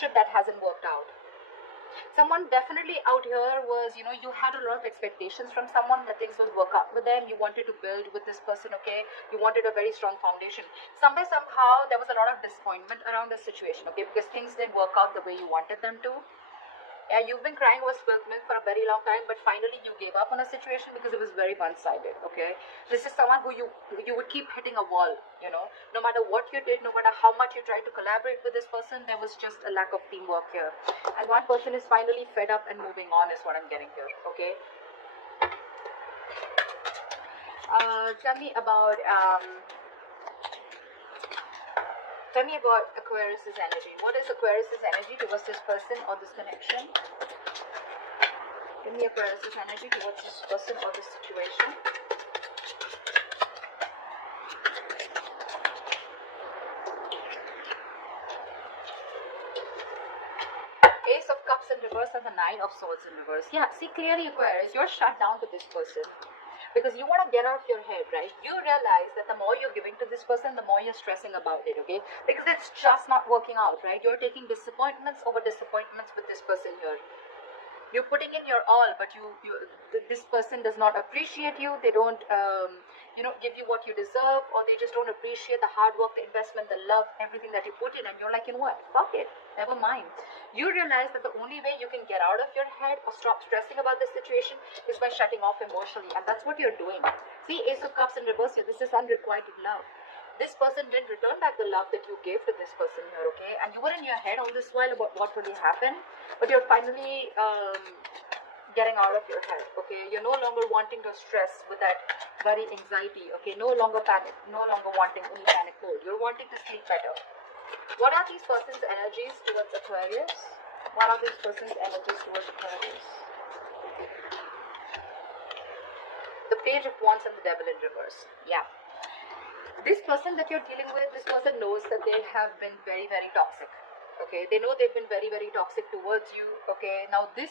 relationship that hasn't worked out. Someone definitely out here was, you had a lot of expectations from someone that things would work out with them. You wanted to build with this person, okay? You wanted a very strong foundation. Somehow, there was a lot of disappointment around the situation, okay? Because things didn't work out the way you wanted them to. Yeah, you've been crying over spilled milk for a very long time, but finally you gave up on a situation because it was very one-sided, okay? This is someone who you would keep hitting a wall, no matter what you did, no matter how much you tried to collaborate with this person, there was just a lack of teamwork here. And one person is finally fed up and moving on is what I'm getting here, okay? Tell me about Aquarius's energy. What is Aquarius's energy towards this person or this connection? Give me Aquarius's energy towards this person or this situation. Ace of Cups in reverse and the Nine of Swords in reverse. Yeah, see clearly Aquarius, you're shut down to this person. Because you want to get out of your head, right? You realize that the more you're giving to this person, the more you're stressing about it, okay? Because it's just not working out, right? You're taking disappointments over disappointments with this person here. You're putting in your all, but this person does not appreciate you. They don't, give you what you deserve, or they just don't appreciate the hard work, the investment, the love, everything that you put in. And you're like, you know what? Fuck it. Never mind. You realize that the only way you can get out of your head or stop stressing about this situation is by shutting off emotionally, and that's what you're doing. See, Ace of Cups in reverse here. This is unrequited love. This person didn't return back the love that you gave to this person here, okay? And you were in your head all this while about what really happened, but you're finally getting out of your head, okay? You're no longer wanting to stress with that very anxiety, okay? No longer panic, no longer wanting any panic mode. You're wanting to sleep better. What are these person's energies towards Aquarius? What are these person's energies towards Aquarius? The Page of Wands and the Devil in reverse. Yeah. This person that you're dealing with, this person knows that they have been very, very toxic. Okay, they know they've been very, very toxic towards you. Okay, now the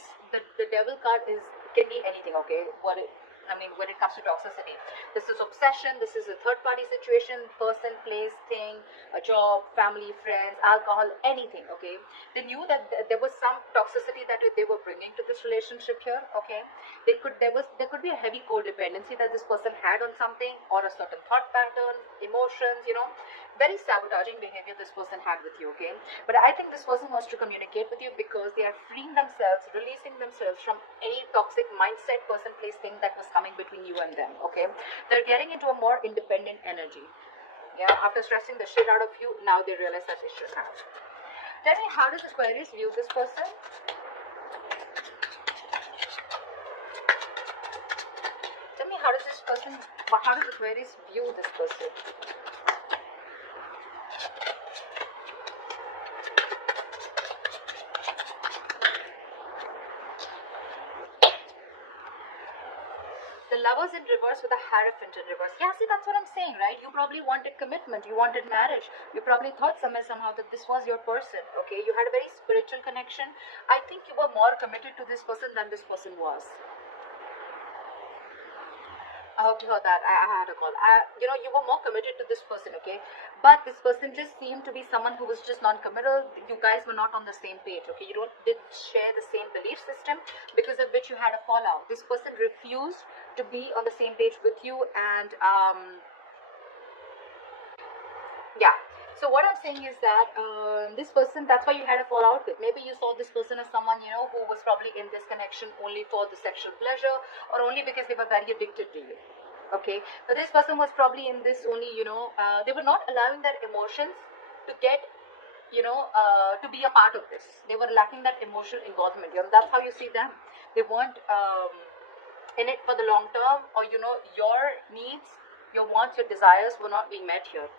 devil card can be anything. Okay, when it comes to toxicity, this is obsession, this is a third party situation, person, place, thing, a job, family, friends, alcohol, anything. Okay, they knew that there was some toxicity that they were bringing to this relationship here. Okay, there could be a heavy codependency that this person had on something, or a certain thought pattern, emotions, very sabotaging behavior this person had with you, okay? But I think this person wants to communicate with you because they are freeing themselves, releasing themselves from any toxic mindset, person, place, thing that was coming between you and them, okay? They're getting into a more independent energy. Yeah, after stressing the shit out of you, now they realize that they should have. Tell me, how does Aquarius view this person? Tell me, how does Aquarius view this person? Lovers in reverse with a Hierophant in reverse. Yeah, see, that's what I'm saying, right? You probably wanted commitment. You wanted marriage. You probably thought somehow that this was your person, okay? You had a very spiritual connection. I think you were more committed to this person than this person was. I hope you heard that. I had a call. You were more committed to this person, okay? But this person just seemed to be someone who was just non-committal. You guys were not on the same page, okay? You didn't share the same belief system, because of which you had a fallout. This person refused to be on the same page with you, and yeah. So what I'm saying is that this person, that's why you had a fallout with. Maybe you saw this person as someone, who was probably in this connection only for the sexual pleasure, or only because they were very addicted to you. Okay, but this person was probably in this only, they were not allowing their emotions to get, to be a part of this. They were lacking that emotional involvement. That's how you see them. They weren't in it for the long term, or, your needs, your wants, your desires were not being met here,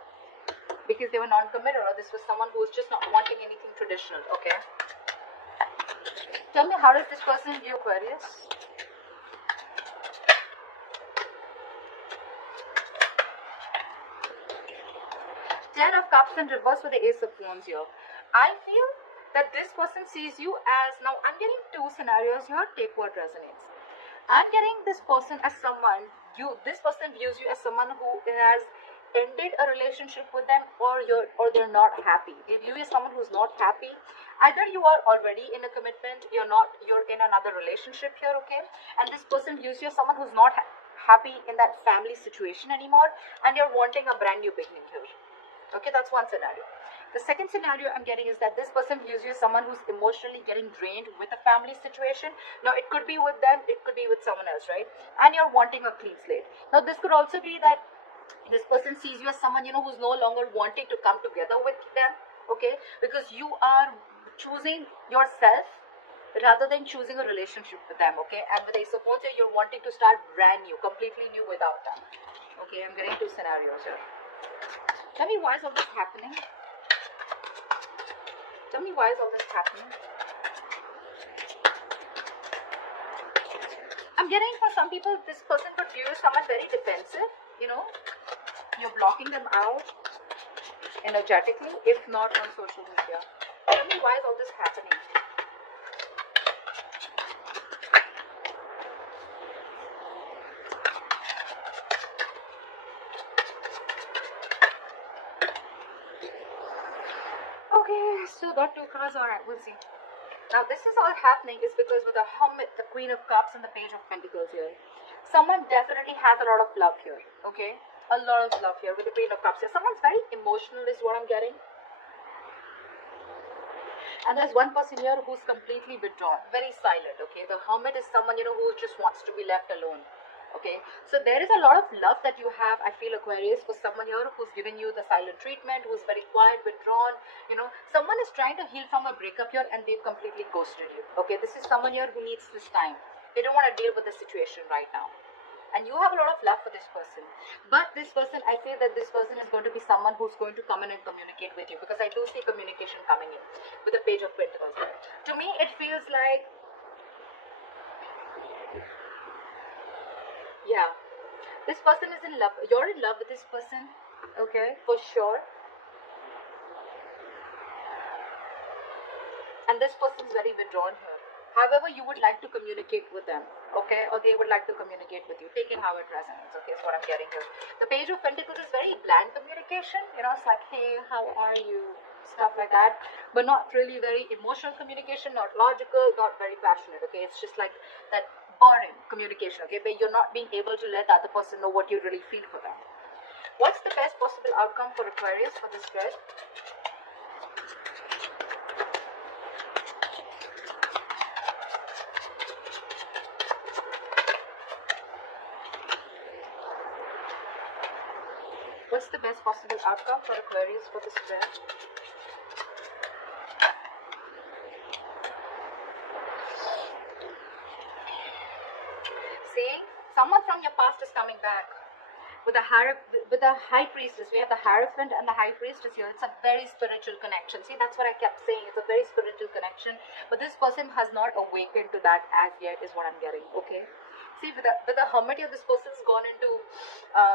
because they were non-committal, or this was someone who was just not wanting anything traditional, okay? Tell me, how does this person view Aquarius? Ten of Cups in reverse with the Ace of Wands here. I feel that this person sees you as, now I'm getting two scenarios here, take what resonates. I'm getting this person as someone, this person views you as someone who has ended a relationship with them, or they're not happy. They view you as someone who's not happy. Either you are already in a commitment, you're in another relationship here, okay? And this person views you as someone who's not happy in that family situation anymore, and you're wanting a brand new beginning here. Okay, that's one scenario. The second scenario I'm getting is that this person views you as someone who's emotionally getting drained with a family situation. Now, it could be with them, it could be with someone else, right? And you're wanting a clean slate. Now, this could also be that this person sees you as someone, who's no longer wanting to come together with them, okay? Because you are choosing yourself rather than choosing a relationship with them, okay? And with Ace of Wands, you're wanting to start brand new, completely new without them. Okay, I'm getting two scenarios here. Tell me, why is all this happening? Tell me, why is all this happening? I'm getting, for some people, this person could view someone very defensive, You're blocking them out energetically, if not on social media. Tell me, why is all this happening? Okay, so got two cards. Alright, we'll see. Now, this is all happening is because with the Hermit, the Queen of Cups, and the Page of Pentacles here, someone definitely has a lot of love here, okay? A lot of love here with the Queen of Cups here. Someone's very emotional is what I'm getting. And there's one person here who's completely withdrawn, very silent, okay? The Hermit is someone, who just wants to be left alone. Okay, so there is a lot of love that you have, I feel, Aquarius, for someone here who's giving you the silent treatment, who's very quiet, withdrawn. Someone is trying to heal from a breakup here and they've completely ghosted you. Okay, this is someone here who needs this time. They don't want to deal with the situation right now. And you have a lot of love for this person. But this person, I feel that this person is going to be someone who's going to come in and communicate with you, because I do see communication coming in with the Page of Pentacles. To me, it feels like, yeah, this person is in love. You're in love with this person, okay, for sure. And this person is very withdrawn here. However, you would like to communicate with them, okay, or they would like to communicate with you, taking how it resonates, okay, is what I'm getting here. The Page of Pentacles is very bland communication, it's like, hey, how are you, stuff like that, but not really very emotional communication, not logical, not very passionate, okay, it's just like that boring communication, okay, where you're not being able to let the other person know what you really feel for them. What's the best possible outcome for Aquarius for this spread? What's the best possible outcome for Aquarius for this spread? See, someone from your past is coming back. With the High Priestess, we have the Hierophant and the High Priestess here. It's a very spiritual connection. See, that's what I kept saying. It's a very spiritual connection. But this person has not awakened to that as yet, is what I'm getting. Okay. See, with the Hermit here, this person's gone into,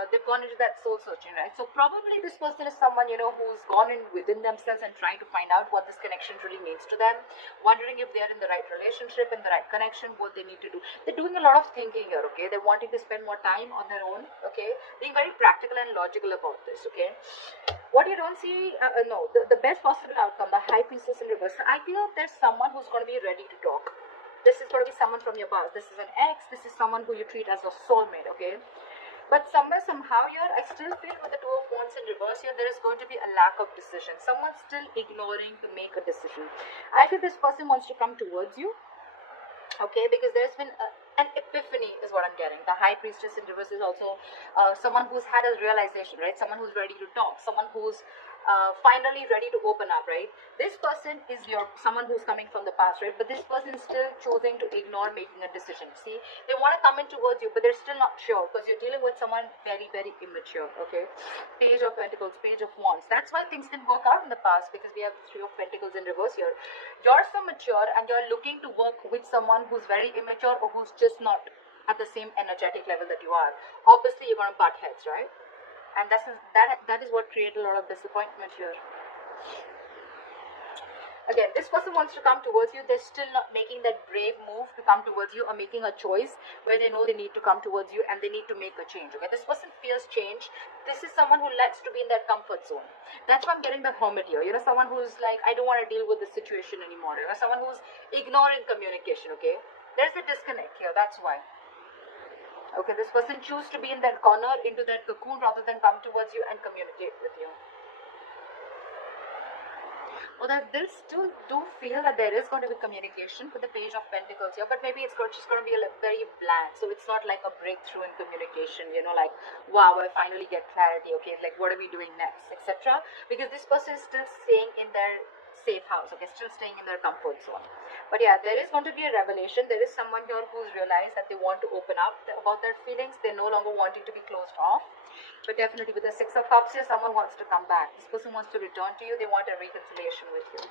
they've gone into that soul searching, right? So probably this person is someone, who's gone in within themselves and trying to find out what this connection really means to them, wondering if they're in the right relationship, in the right connection, what they need to do. They're doing a lot of thinking here, okay? They're wanting to spend more time on their own, okay? Being very practical and logical about this, okay? What you don't see, the best possible outcome, the High Priestess in reverse. I feel there's someone who's going to be ready to talk. This is going to be someone from your past. This is an ex. This is someone who you treat as a soulmate, okay? But somehow here, I still feel with the Two of Wands in reverse here, there is going to be a lack of decision. Someone's still ignoring to make a decision. I feel this person wants to come towards you, okay? Because there's been an epiphany is what I'm getting. The High Priestess in reverse is also someone who's had a realization, right? Someone who's ready to talk. Someone who's finally ready to open up, right? This person is someone who's coming from the past, right? But this person is still choosing to ignore making a decision. See, they want to come in towards you, but they're still not sure, because you're dealing with someone very, very immature, okay? Page of Pentacles, Page of Wands. That's why things didn't work out in the past, because we have Three of Pentacles in reverse here. You're so mature and you're looking to work with someone who's very immature, or who's just not at the same energetic level that you are. Obviously, you're going to butt heads, right? And that is what created a lot of disappointment here. Again, this person wants to come towards you. They're still not making that brave move to come towards you, or making a choice where they know they need to come towards you and they need to make a change. Okay, this person fears change. This is someone who likes to be in that comfort zone. That's why I'm getting the Hermit here. You know, someone who's like, I don't want to deal with the situation anymore. You know, someone who's ignoring communication. Okay, there's a disconnect here. That's why. Okay, this person choose to be in that corner, into that cocoon, rather than come towards you and communicate with you. Or that they still do feel that there is going to be communication with the Page of Pentacles here, but maybe it's just going to be very bland. So it's not like a breakthrough in communication, you know, like, wow, I finally get clarity. Okay, like, what are we doing next, etc. Because this person is still staying in their safe house. Okay, still staying in their comfort zone. But yeah, there is going to be a revelation. There is someone here who's realized that they want to open up about their feelings. They're no longer wanting to be closed off. But definitely with the Six of Cups here, someone wants to come back. This person wants to return to you. They want a reconciliation with you.